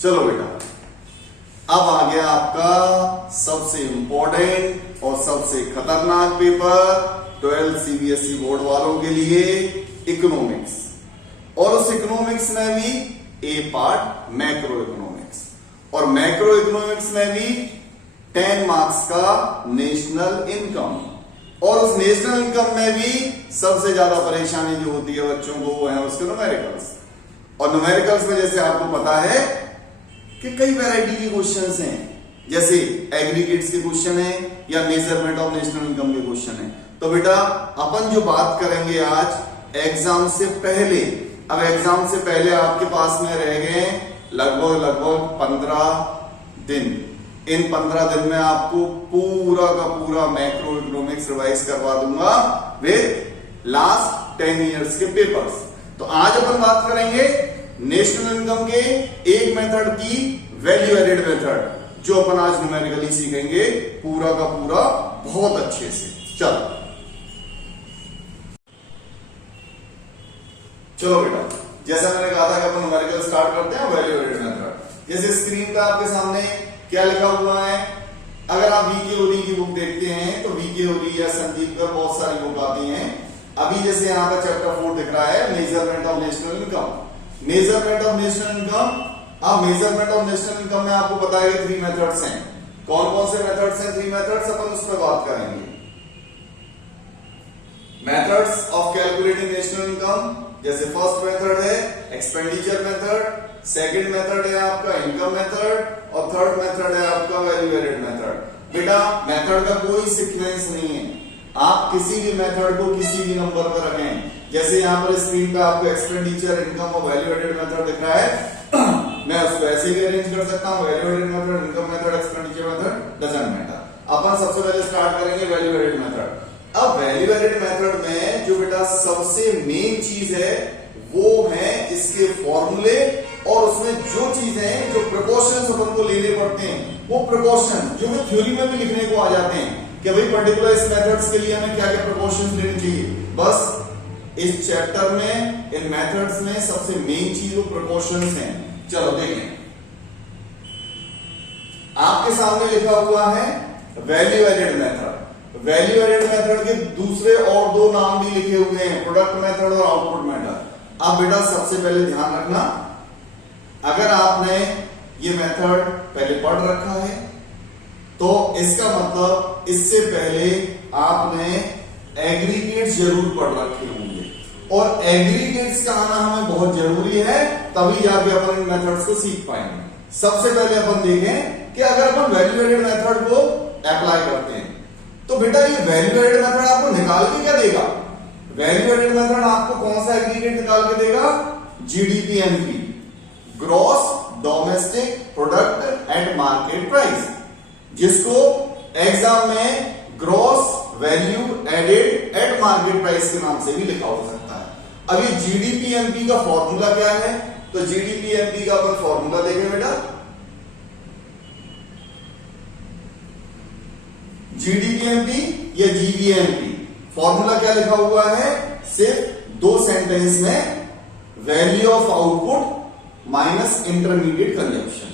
चलो बेटा, अब आ गया आपका सबसे इंपॉर्टेंट और सबसे खतरनाक पेपर 12 सीबीएसई बोर्ड वालों के लिए, इकोनॉमिक्स। और उस इकोनॉमिक्स में भी ए पार्ट मैक्रो इकोनॉमिक्स, और मैक्रो इकोनॉमिक्स में भी 10 मार्क्स का नेशनल इनकम। और उस नेशनल इनकम में भी सबसे ज्यादा परेशानी जो होती है बच्चों को वो है उसके न्यूमेरिकल्स। और न्यूमेरिकल्स में जैसे आपको पता है कि कई वैरायटी के क्वेश्चंस हैं, जैसे एग्रीगेट्स के क्वेश्चन है या मेजरमेंट ऑफ नेशनल इनकम के क्वेश्चन है। तो बेटा अपन जो बात करेंगे आज एग्जाम से पहले, अब एग्जाम से पहले आपके पास में रह गए लगभग 15 दिन। इन 15 दिन में आपको पूरा का पूरा मैक्रो इकोनॉमिक्स रिवाइज करवा दूंगा विद लास्ट 10 इयर्स के पेपर्स। तो आज अपन बात करेंगे नेशनल इनकम के एक मेथड की, वैल्यू एडेड मेथड, जो अपन आज न्यूमेरिकली सीखेंगे पूरा का पूरा बहुत अच्छे से। चलो बेटा, जैसा मैंने कहा था कि अपन न्यूमेरिकल स्टार्ट करते हैं वैल्यू एडेड मेथड। जैसे स्क्रीन पे आपके सामने क्या लिखा हुआ है, अगर आप वीके ओरी की बुक देखते हैं तो वीके ओरी या संदीप का बहुत सारी बुक आती हैं। अभी जैसे यहाँ पर चैप्टर 4 दिख रहा है, measurement of national income. Measurement of national income, अब मेजरमेंट ऑफ नेशनल इनकम में आपको पता है कि 3 मेथड्स हैं। कौन कौन से मेथड्स हैं? 3 मेथड्स, अपन उस पर बात करेंगे। Methods of calculating national income, जैसे फर्स्ट मेथड है एक्सपेंडिचर मेथड, सेकंड मेथड है आपका इनकम मेथड, और थर्ड मेथड है आपका वैल्यू एडेड मेथड। बेटा मेथड का कोई सीक्वेंस नहीं है, आप किसी भी मेथड को किसी भी नंबर पर रखें। जैसे यहाँ पर स्क्रीन पे आपको एक्सपेंडिचर, इनकम और वैल्यू एडेड मेथड दिख रहा है, मैं उसको ऐसे भी अरेंज कर सकता हूँ, value added method, income method, expenditure method, doesn't matter. अपन सबसे पहले स्टार्ट करेंगे वैल्यू एडेड मेथड। अब वैल्यू एडेड मेथड में जो बेटा सबसे मेन चीज है वो है इसके फॉर्मूले, और उसमें जो चीजें हैं, जो प्रिकॉशंस अपन को लेने पड़ते हैं, वो प्रिकॉशन जो मैं थ्योरी में भी लिखने को आ जाते हैं कि भाई पर्टिकुलर इस मेथड्स के लिए हमें क्या क्या प्रिकॉशंस लेने चाहिए। बस इस चैप्टर में इन मेथड्स में सबसे मेन चीज वो प्रिकॉशंस हैं। चलो देखें, आपके सामने लिखा हुआ है value added method. Value added method के दूसरे और 2 नाम भी लिखे हुए हैं, प्रोडक्ट मेथड और आउटपुट मेथड। अब बेटा सबसे पहले ध्यान रखना, अगर आपने ये मेथड पहले पढ़ रखा है तो इसका मतलब इससे पहले आपने एग्रीगेट्स जरूर पढ़ रखे होंगे, और एग्रीगेट्स का आना हमें बहुत जरूरी है, तभी जाके अपन इन मेथड्स को सीख पाएंगे। सबसे पहले अपन देखें कि अगर अपन वैल्यू एडेड मेथड को अप्लाई करते हैं तो बेटा ये वैल्यू एडेड मेथड आपको निकाल के क्या देगा? वैल्यू एडेड मेथड आपको कौन सा एग्रीगेट निकाल के देगा? GDP MP, gross domestic product at market price, जिसको एग्जाम में gross value added at market price के नाम से भी लिखा हो सकता है। अब ये जीडीपीएनपी का फॉर्मूला क्या है? तो जीडीपीएनपी का अपन फॉर्मूला देखें बेटा। जीडीपीएनपी या जीवीएनपी, फॉर्मूला क्या लिखा हुआ है? सिर्फ 2 सेंटेंस में, value of output minus intermediate consumption.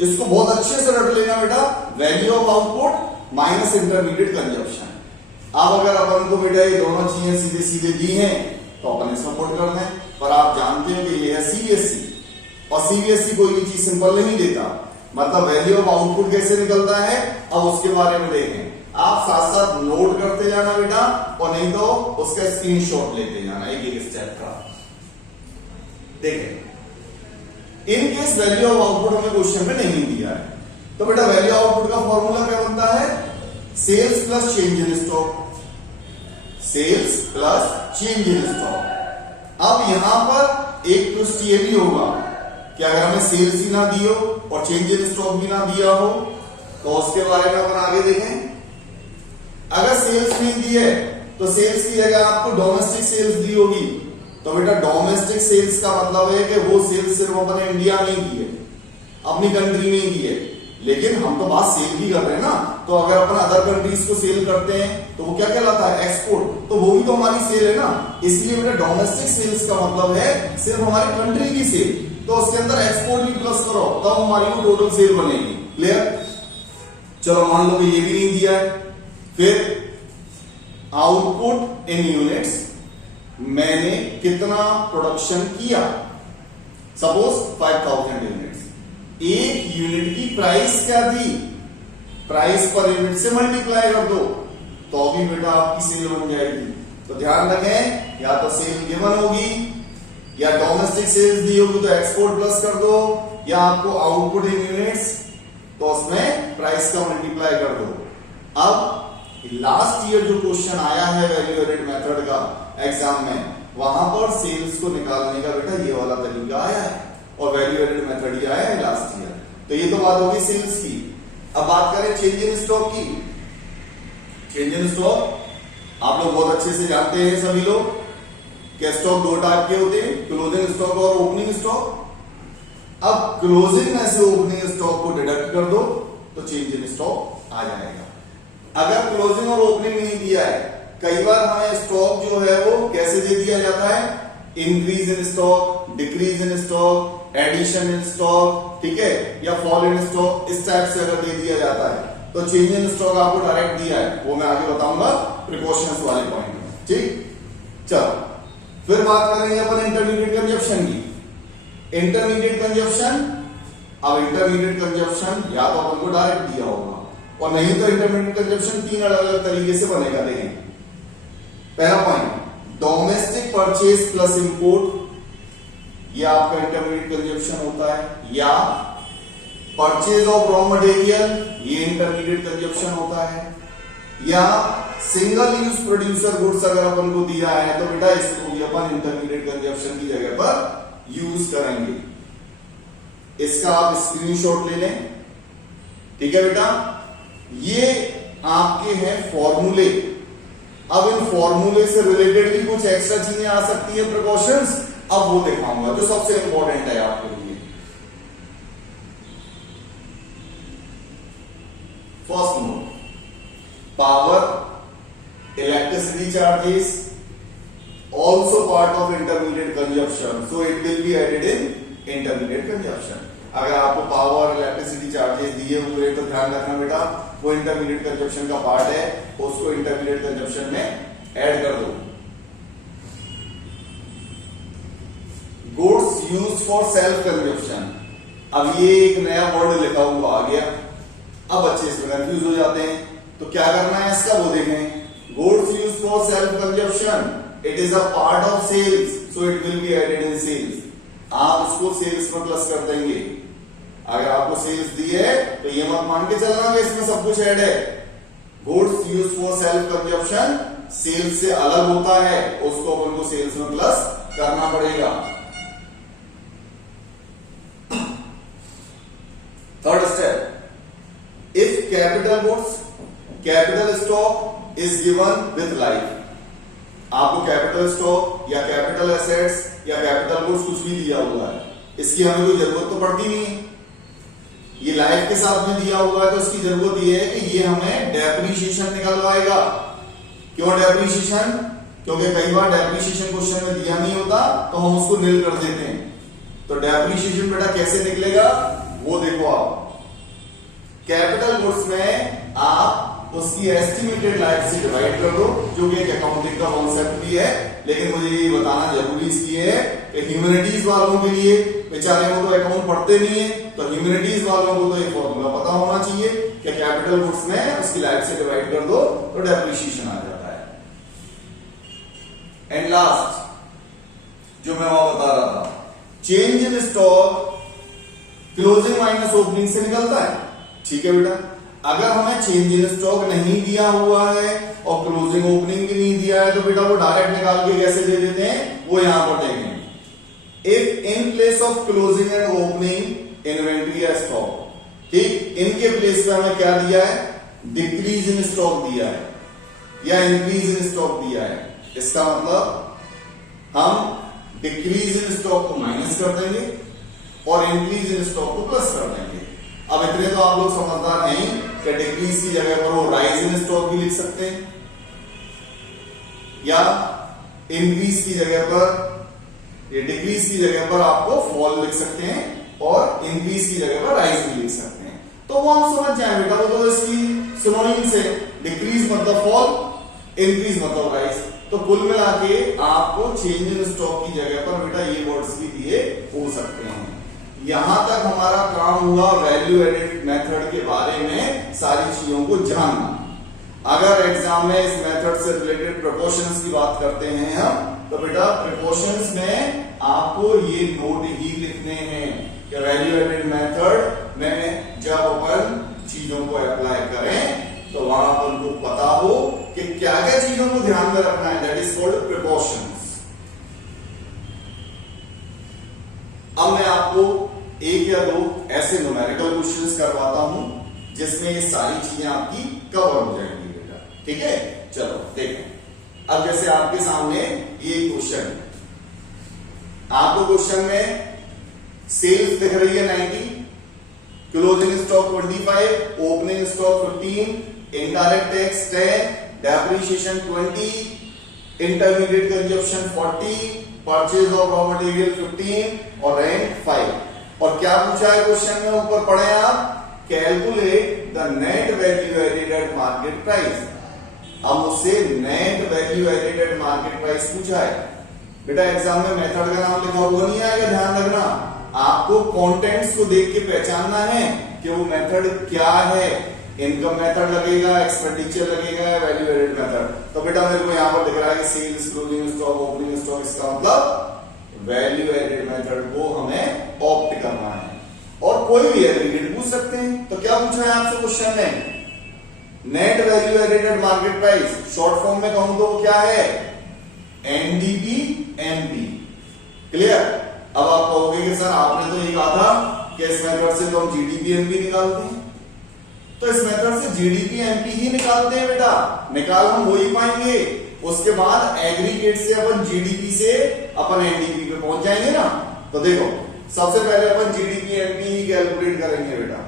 इसको बहुत अच्छे से रट लेना बेटा, value of output minus intermediate consumption. अब अगर अपन को बेटा ये दोनों चीजें सीधे सीधे दी हैं तो अपन इसमें पुट कर दें, पर आप जानते हो कि ये है सीबीएसई, और सीबीएसई कोई भी चीज सिंपल नहीं देता। मतलब वैल्यू ऑफ आउटपुट कैसे निकलता है अब उसके बारे में देखें। आप साथ साथ नोट करते जाना बेटा, और नहीं तो उसका स्क्रीनशॉट लेते जाना एक एक स्टेप का। देखें, in case value of output हमें क्वेश्चन में नहीं दिया है तो बेटा वैल्यू आउटपुट का फॉर्मूला क्या बनता है? Sales plus change in stock, sales plus change in stock. अब यहां पर एक ट्विस्ट ये भी होगा कि अगर हमें सेल्स ही ना दी हो और चेंज इन स्टॉक भी ना दिया हो तो उसके बारे में अपन आगे देखें। अगर सेल्स नहीं दी है तो सेल्स की जगह आपको डोमेस्टिक सेल्स दी होगी, तो बेटा डोमेस्टिक सेल्स का मतलब है कि वो सेल्स सिर्फ अपने इंडिया में ही दी है, अपनी कंट्री में ही दी है, लेकिन हम तो बात सेल की कर रहे हैं ना। तो अगर अपन अदर कंट्रीज को सेल करते हैं तो वो क्या कहलाता है? एक्सपोर्ट। तो वो भी तो हमारी सेल है ना, इसलिए बेटा डोमेस्टिक सेल्स का मतलब है सिर्फ हमारी कंट्री की सेल। तो उसके अंदर एक्सपोर्ट भी प्लस करो, तब हमारी वो टोटल सेल बनेगी। क्लियर? चलो मान लो कि ये भी नहीं दिया है। फिर आउटपुट इन यूनिट्स, मैंने कितना प्रोडक्शन किया, सपोज 5000 यूनिट्स। एक यूनिट की प्राइस क्या थी, प्राइस पर यूनिट से मल्टीप्लाई कर दो तो भी बेटा आपकी सेल बन जाएगी। तो ध्यान रखें, या तो सेल गिवन होगी या डोमेस्टिक सेल्स दी होगी तो एक्सपोर्ट प्लस कर दो, या आपको आउटपुट इन यूनिट्स तो उसमें प्राइस का मल्टीप्लाई कर दो। अब लास्ट ईयर जो क्वेश्चन आया है वैल्यू एडेड मेथड का एग्जाम में, वहां पर सेल्स को निकालने का बेटा ये वाला तरीका आया है और वैल्यू एडेड मेथड ही आया है लास्ट ईयर। तो ये तो बात होगी सेल्स की। अब बात करें चेंज इन स्टॉक की। चेंज इन स्टॉक आप लोग बहुत अच्छे से जानते हैं सभी लोग कि स्टॉक दो टाइप के होते हैं, क्लोजिंग स्टॉक और ओपनिंग स्टॉक। अब क्लोजिंग में से ओपनिंग स्टॉक को डिडक्ट कर दो तो चेंज इन स्टॉक आ जाएगा। अगर क्लोजिंग और ओपनिंग नहीं दिया है, कई बार हमें स्टॉक जो है वो कैसे दे दिया जाता है, increase in stock, decrease in stock, addition in stock, ठीक है, या फॉल इन स्टॉक, इस टाइप से अगर दे दिया जाता है तो चेंज इन स्टॉक आपको डायरेक्ट दिया है, वो मैं आगे बताऊंगा प्रिकॉशंस वाले पॉइंट में। ठीक, चलो फिर बात करेंगे अपन इंटरमीडिएट कंजप्शन की। इंटरमीडिएट कंजप्शन, अब इंटरमीडिएट कंजप्शन या तो अपन को डायरेक्ट दिया होगा और नहीं तो इंटरमीडिएट कंजप्शन तीन अलग अलग तरीके से बनेगा। देखें, पहला point, domestic purchase plus import, ये आपका इंटरमीडिएट कंजप्शन होता है, या परचेज ऑफ रॉ मटेरियल, ये इंटरमीडिएट कंजप्शन होता है, या सिंगल यूज प्रोड्यूसर गुड्स अगर अपन को दिया है तो बेटा इसको भी अपन इंटरमीडिएट कंजप्शन की जगह पर यूज करेंगे। इसका आप स्क्रीनशॉट ले लें, ठीक है बेटा। ये आपके हैं फॉर्मूले। अब इन फॉर्मूले से रिलेटेड भी कुछ एक्स्ट्रा चीजें आ सकती है, प्रिकॉशंस, अब वो दिखाऊंगा जो सबसे इंपॉर्टेंट है आपके लिए। First note, power, electricity charges also part of intermediate consumption, so it will be added in intermediate consumption। अगर आपको पावर, इलेक्ट्रिसिटी चार्जेस दिए हुए तो ध्यान रखना बेटा वो इंटरमीडिएट कंजप्शन का पार्ट है, उसको इंटरमीडिएट कंजप्शन में ऐड कर दो। Goods used for self consumption, अब ये एक नया वर्ड लिखा हुआ आ गया, अब बच्चे इसमें कंफ्यूज हो जाते हैं, तो क्या करना है इसका वो देखें। Goods used for self consumption, it is a part of sales, so it will be added in sales. आप उसको सेल्स में प्लस कर देंगे। अगर आपको सेल्स दी है तो ये मत मान के चलना कि इसमें सब कुछ ऐड है। Goods used for self consumption sales से अलग होता है, उसको अपन को सेल्स में प्लस करना पड़ेगा। Third step, if capital goods, capital stock is given with life, आपको कैपिटल स्टॉक या कैपिटल एसेट्स या कैपिटल गुड्स कुछ भी दिया हुआ है, इसकी हमें कोई जरूरत तो पड़ती नहीं है। ये लाइफ के साथ में दिया हुआ है तो इसकी जरूरत ये है कि ये हमें डेप्रीशिएशन निकलवाएगा। क्यों डेप्रीशिएशन? क्योंकि कई बार डेप्रीशिएशन क्वेश्चन में दिया नहीं होता तो हम उसको नील कर देते हैं। तो डेप्रीशिएशन बेटा कैसे निकलेगा वो देखो आप। कैपिटल गुड्स में आप उसकी एस्टिमेटेड लाइफ से डिवाइड कर दो, जो कि एक अकाउंटिंग का कॉन्सेप्ट भी है, लेकिन मुझे ये बताना जरूरी इसलिए है कि ह्यूमैनिटीज वालों के लिए, बेचारे वो तो अकाउंट पढ़ते नहीं है, तो ह्यूमैनिटीज वालों को तो ये फॉर्मूला पता होना चाहिए कि कैपिटल गुड्स में उसकी लाइफ से डिवाइड कर दो तो डेप्रिसिएशन आ जाता है। एंड लास्ट जो मैं वहां बता रहा था, change in stock closing minus opening से निकलता है। ठीक है बेटा, अगर हमें चेंज इन स्टॉक नहीं दिया हुआ है और क्लोजिंग ओपनिंग भी नहीं दिया है तो बेटा वो डायरेक्ट निकाल के कैसे दे देते हैं वो यहां पर देखेंगे। If in place of closing and opening inventory या स्टॉक, ठीक, इनके प्लेस पे हमें क्या दिया है, डिक्रीज इन स्टॉक दिया है या इंक्रीज इन स्टॉक दिया है। इसका मतलब हम डिक्रीज इन स्टॉक को माइनस कर देंगे और इंक्रीज इन स्टॉक को प्लस कर देंगे। अब इतने तो आप लोग समझदार नहीं कि डिक्रीज की जगह पर वो राइज इन स्टॉक भी लिख सकते हैं या इंक्रीज की जगह पर ये डिक्रीज की जगह पर आपको फॉल लिख सकते हैं और इंक्रीज की जगह पर राइज भी लिख सकते हैं। तो वो हम समझ जाए बेटा, वो तो इसकी सिनोनिम्स है, डिक्रीज मतलब फॉल, इंक्रीज मतलब राइज। तो कुल मिला के आपको चेंज इन स्टॉक की जगह पर बेटा ये वर्ड्स भी दिए हो सकते हैं। यहां तक हमारा काम हुआ वैल्यू एडेड मेथड के बारे में सारी चीजों को जानना। अगर एग्जाम में इस मेथड से रिलेटेड प्रिपॉर्शंस की बात करते हैं हम, तो बेटा प्रिपॉर्शंस में आपको ये नोट ही लिखने हैं कि वैल्यू एडेड मेथड में जब अपन चीजों को अप्लाई करें तो वहां पर उनको पता हो कि क्या क्या चीजों को ध्यान में रखना है। That is called proportions. अब मैं आपको एक या दो ऐसे न्यूमेरिकल क्वेश्चंस करवाता हूं जिसमें ये सारी चीजें आपकी कवर हो जाएंगी बेटा, ठीक है। चलो देखें। अब जैसे आपके सामने ये क्वेश्चन है, आपको क्वेश्चन में सेल्स दिख रही है 90, closing stock 25, opening stock 15, indirect tax 10, depreciation 20, intermediate consumption 40, purchase of raw material 15 और रेंट 5। और क्या पूछा है क्वेश्चन में, ऊपर पढ़े आप, calculate the net value added at market price. अब मुझसे net value added at market price पूछा है। बेटा एग्जाम में मेथड का नाम लिखा हुआ नहीं आएगा, ध्यान रखना। आपको कंटेंट्स को देख के पहचानना है कि वो मेथड क्या है। इनकम मेथड लगेगा, एक्सपेंडिचर लगेगा, वैल्यू एडेड मेथड। तो बेटा मेरे को यहां पर दिख रहा है कि sales, closing stock, opening stock, इसका मतलब वैल्यू एडेड मेथड को हमें ऑप्ट करना है। और कोई भी एग्रीगेट पूछ सकते हैं। तो क्या पूछा है आपसे क्वेश्चन में, net value added at market price, short form में कहूं तो वो क्या है, एनडीपी एमपी। क्लियर। अब आप कहोगे कि सर आपने तो ये कहा था कि इस मेथड से तो हम जीडीपी एमपी निकालते हैं। तो इस मेथड से जीडीपी एमपी ही निकालते हैं बेटा, निकाल हम वो ही पाएंगे। उसके बाद एग्रीगेट से अपन जीडीपी से अपन एनडीपी पे पहुंच जाएंगे ना। तो देखो सबसे पहले अपन जीडीपी एमपी ही कैलकुलेट करेंगे बेटा।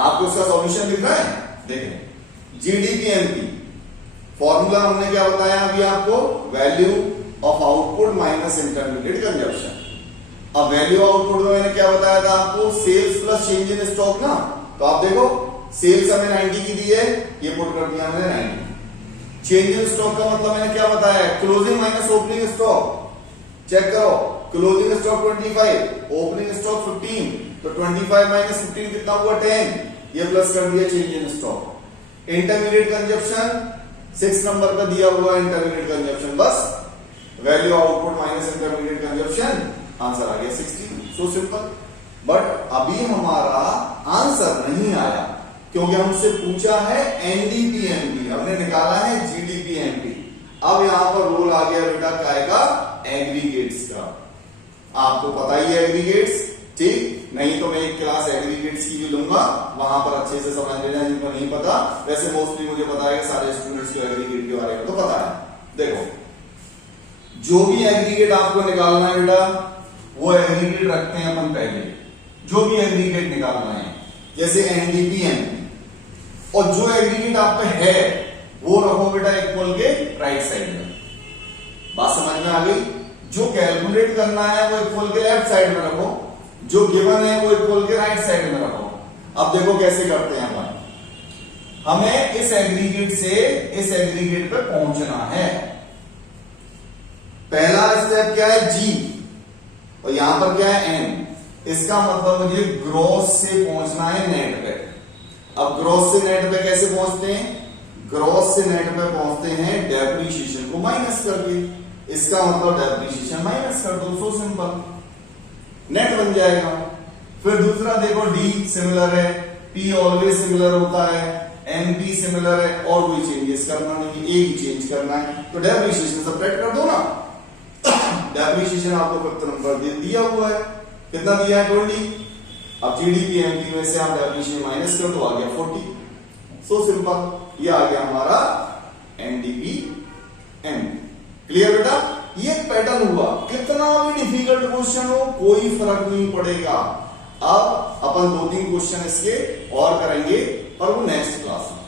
आपको उसका सॉल्यूशन दिख रहा है, देखें जीडीपी एमपी फॉर्मूला हमने क्या बताया अभी आपको, value of output minus intermediate consumption. अब वैल्यू आउटपुट में मैंने क्या बताया था आपको, sales plus change in stock ना। तो आप देखो सेल्स हमें 90 की दी है, ये पुट कर दिया मैंने 90। चेंज इन स्टॉक का मतलब मैंने क्या बताया, closing minus opening stock. Check करो, क्लोजिंग स्टॉक 25, ओपनिंग स्टॉक 15, तो 25 माइनस 15 कितना हुआ 10, ये प्लस कर दिया change in stock. Intermediate consumption 6 number का दिया हुआ इंटरमीडिएट कंजप्शन, बस value output minus intermediate consumption, answer आ गया 60। So simple. बट अभी हमारा आंसर नहीं आया क्योंकि हमसे पूछा है एनडीपी एमपी, हमने निकाला है जीडीपी एमपी। अब यहां पर रूल आ गया बेटा काय का, एग्रीगेट्स का। आपको पता ही है एग्रीगेट्स, ठीक। नहीं तो मैं एक क्लास एग्रीगेट्स की भी लूंगा, वहां पर अच्छे से समझ लेना जिनको नहीं पता। वैसे मोस्टली मुझे पता है कि सारे स्टूडेंट्स को एग्रीगेट के बारे में तो पता है। देखो जो भी एग्रीगेट आपको निकालना है बेटा, वो एग्रीगेट रखते हैं अपन पहले। जो भी एग्रीगेट निकालना है जैसे एनडीपी एमपी, और जो एग्रीगेट आप पे है वो रखो बेटा इक्वल के राइट साइड में। बात समझ में आ गई। जो कैलकुलेट करना है वो इक्वल के लेफ्ट साइड में रखो, जो गिवन है वो इक्वल के राइट साइड में रखो। अब देखो कैसे करते हैं अपन, हमें इस एग्रीगेट से इस एग्रीगेट पे पहुंचना है। पहला स्टेप क्या है, जी, और यहां पर क्या है, एन। इसका मतलब मुझे ग्रॉस से पहुंचना है नेट पे। अब ग्रॉस से नेट पे कैसे पहुंचते हैं, ग्रॉस से नेट पे पहुंचते हैं डेप्रिसिएशन को माइनस करके। इसका मतलब डेप्रिसिएशन माइनस कर दो, सो सिंपल, नेट बन जाएगा। फिर दूसरा देखो, डी सिमिलर है, पी ऑलवेज सिमिलर होता है, एनपी सिमिलर है, और कोई चेंजेस करना नहीं, एक ही चेंज करना है। तो डेप्रिसिएशन सब्ट्रैक्ट कर दो ना। डेप्रिसिएशन आपको 5 नंबर दिया हुआ है, कितना दिया है 20। अब जीडीपी एमपी में से आप डेप्रिसिएशन माइनस कर दो, आ गया 40। सो सिंपल, ये आ गया हमारा एनडीपी एमपी। क्लियर बेटा, ये पैटर्न हुआ। कितना भी डिफिकल्ट क्वेश्चन हो कोई फर्क नहीं पड़ेगा। अब अपन 2-3 क्वेश्चन इसके और करेंगे, पर वो नेक्स्ट क्लास में।